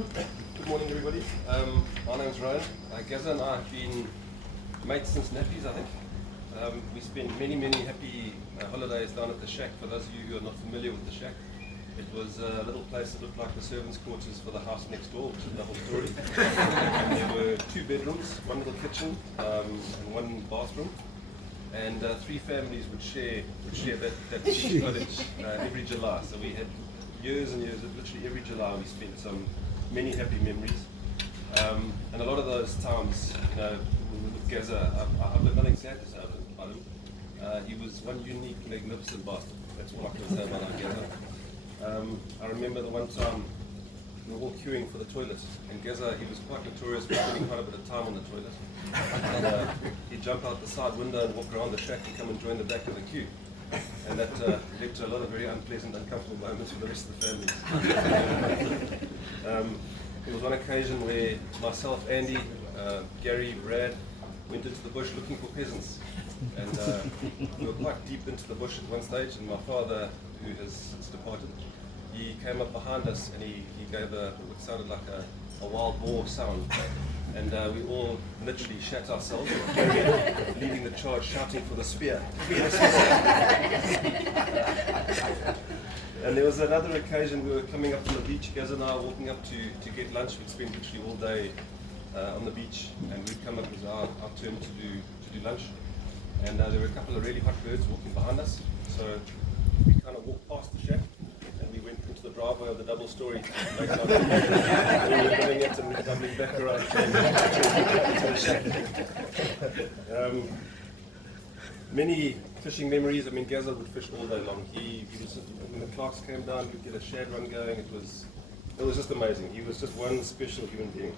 Good morning, everybody. My name's Rowan. Gaza and I have been mates since nappies, I think. We spent many happy holidays down at the shack. For those of you who are not familiar with the shack, it was a little place that looked like the servants' quarters for the house next door, which is a double story. And there were 2 bedrooms, 1 little kitchen, and 1 bathroom. And 3 families would share that beach cottage every July. So we had years and years, literally every July we spent many happy memories. And a lot of those times, with Gaza, I've got nothing sad to say about him. He was one unique, magnificent bastard. That's all I can say about Gaza. I remember the one time we were all queuing for the toilet, and Gaza, he was quite notorious for spending quite a bit of time on the toilet. And he'd jump out the side window and walk around the shack and come and join the back of the queue. And that led to a lot of very unpleasant, uncomfortable moments for the rest of the family. There was one occasion where myself, Andy, Gary, Brad went into the bush looking for peasants. And we were quite deep into the bush at one stage, and my father, who has since departed, he came up behind us and he gave what sounded like a wild boar sound. And we all literally shat ourselves, with Gary leading the charge, shouting for the spear. And there was another occasion we were coming up from the beach, Gaz and I were walking up to get lunch. We'd spent literally all day on the beach, and we'd come up, it was our turn to do lunch. And there were a couple of really hot birds walking behind us, so we kind of walked past the shack, and we went into the driveway of the double story. We were doing it, and we were doubling back around to the shack. Many fishing memories. I mean, Gaza would fish all day long. He was, when the clerks came down, he'd get a shad run going. It was just amazing. He was just one special human being.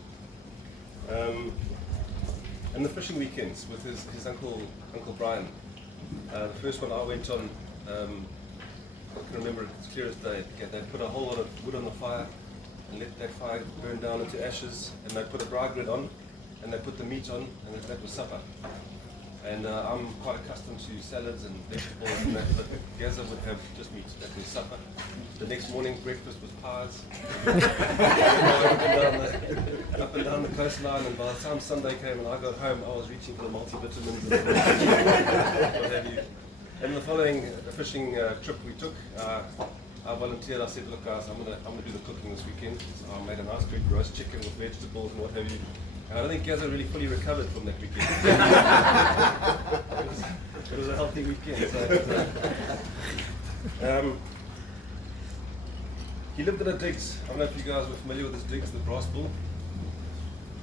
And the fishing weekends with his Uncle Brian. The first one I went on, I can remember it as clear as day. They put a whole lot of wood on the fire and let that fire burn down into ashes, and they put a dry grid on, and they put the meat on, and that was supper. And I'm quite accustomed to salads and vegetables and that, but Gaza would have just meat. That was supper. The next morning, breakfast was pies. up and down the coastline, and by the time Sunday came and I got home, I was reaching for the multivitamins and what have you. And the following fishing trip we took, I volunteered. I said, look guys, I'm gonna do the cooking this weekend. So I made a nice big roast chicken with vegetables and what have you. I don't think Gaza really fully recovered from that weekend. It was a healthy weekend. So, he lived at a digs. I don't know if you guys were familiar with his digs, the Brass Bull.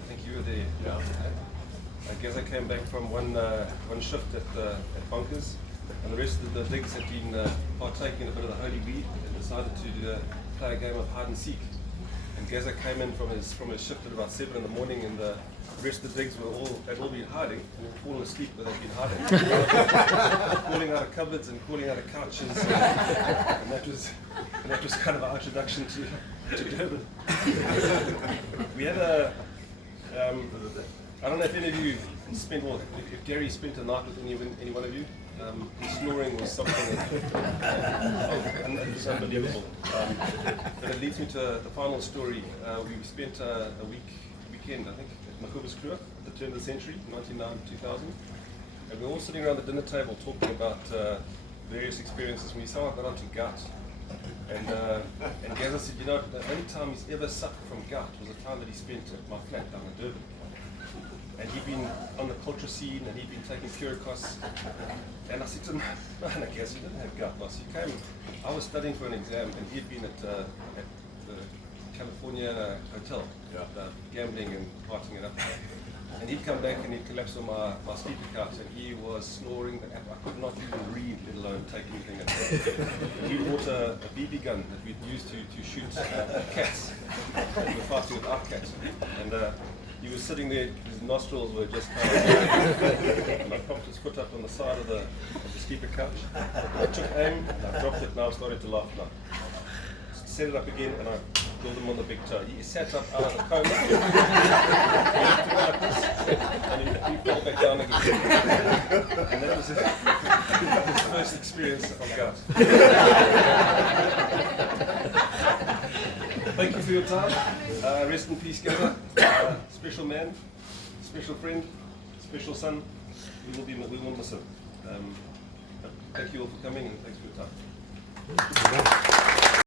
I think you were there. Yeah. Gaza came back from one shift at Bunkers, and the rest of the digs had been partaking in a bit of the holy weed and decided to play a game of hide and seek. And Gaza came in from his shift at about 7 in the morning, and the rest of the digs had all been hiding and fallen asleep where they'd been hiding. Crawling out of cupboards and crawling out of couches, and that was kind of our introduction to Durban. We had I don't know if any of you spent, well, if Gary spent a night with any one of you. His snoring was something that was unbelievable. But it leads me to the final story. We spent a weekend, I think, at Mahuba's Crew at the turn of the century, 1999-2000. And we were all sitting around the dinner table talking about various experiences. When we somehow got onto gout. And Gaza said, the only time he's ever suffered from gout was the time that he spent at my flat down in Durban. And he'd been on the culture scene, and he'd been taking Puricos. And I said to him, no, Gaz, you didn't have gout loss. He came, I was studying for an exam, and he'd been at the California hotel, gambling and partying it up. And he'd come back and he'd collapse on my speaker couch, and he was snoring. I could not even read, let alone take anything at. We bought a BB gun that we'd use to shoot cats. We were fighting with our cats. And he was sitting there, his nostrils were just kind of, and I propped his foot up on the side of the sleeper couch. I took aim, and I dropped it, and I was starting to laugh now. Set it up again, and I pulled him on the big toe. He sat up out of the coma, and he fell back down again. And that was his first experience of gout. Thank you for your time. Rest in peace, Gavin. Special man, special friend, special son. We will miss him. But thank you all for coming and thanks for your time.